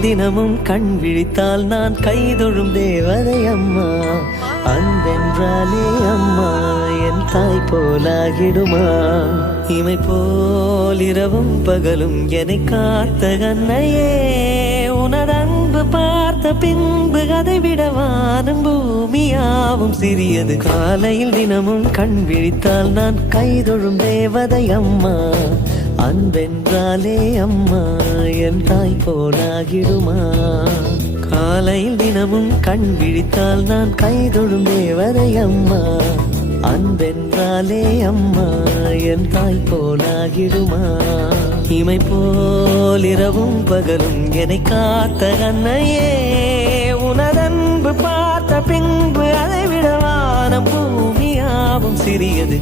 காலையில் தினமும் கண் விழித்தால் நான் கைதொழும் தேவதை அம்மா. அன்பென்றாலே அம்மா என் தாய் போலாகிடுமா? இமை போல் இரவும் பகலும் என்னை காத்த கண்ணையே, உனது அன்பு பார்த்த பின்பு அதை விட வானம் பூமியாவும் சிறியது. காலையில் தினமும் கண் விழித்தால் நான் கைதொழும் தேவதை அம்மா. அன்பென்றாலே அம்மா என் தாய் போலாகிடுமா? காலையில் தினமும் கண் விழித்தால் நான் கைதொழும் தேவதை அம்மா. அன்பென்றாலே அம்மா என் தாய் போலாகிடுமா? இமை போல் இரவும் பகலும் என்னை காத்த கண்ணையே, உனதன்பு பார்த்த பின்பு அதை விட வானம் பூமியாவும் சிறியது.